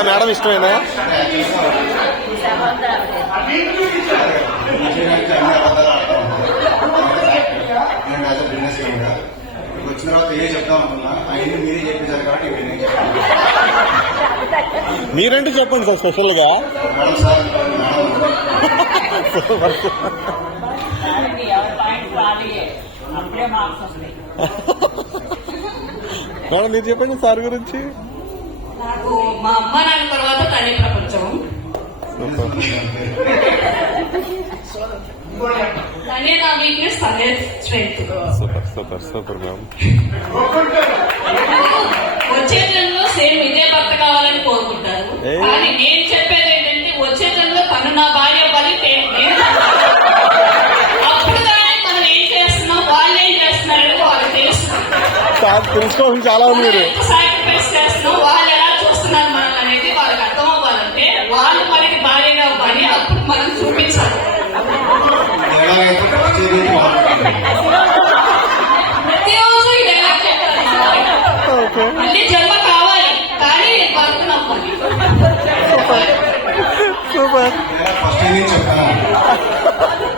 మీకు ఆ మేడం ఇష్టమేనా? వచ్చిన తర్వాత ఏ చెప్తాం అనుకున్నా ఆయన మీరే చెప్పేశారు కాబట్టి మీరంటే చెప్పండి సార్ స్పెషల్ గా. మేడం సార్ మేడం మీరు చెప్పండి సార్ గురించి. నాకు మా అమ్మ నాన్న తర్వాత తనే ప్రపంచం. తనే నా వీక్నెస్, తనే strength. Super super super ma'am. వచ్చే జన్మలో సేమ్ ఇదే భర్త కావాలని కోరుకుంటారు. కానీ నేను చెప్పేది ఏంటంటే వచ్చే జన్మలో తను నా భార్య అవ్వాలి. అప్పుడు కానీ మనం ఏం చేస్తున్నాం, వాళ్ళు ఏం చేస్తున్నారని వాళ్ళకి తెలుస్తుంది. తెలుసుకోవాలని చాలా ఉంది. మీరు సాక్రిఫైస్ చేస్తున్నాం, వాళ్ళు ఎలా చూస్తున్నారు మనం అనేది వాళ్ళకి అర్థం అవ్వాలంటే వాళ్ళు మనకి భార్యగా అవ్వాలి. అప్పుడు మనం చూపించాలి. ప్రతిరోజు ఇది ఎలా చెప్పాలి, మళ్ళీ జన్మ కావాలి కానీ భర్త నమ్మాలి. సూపర్. ఫస్ట్ చెప్తాను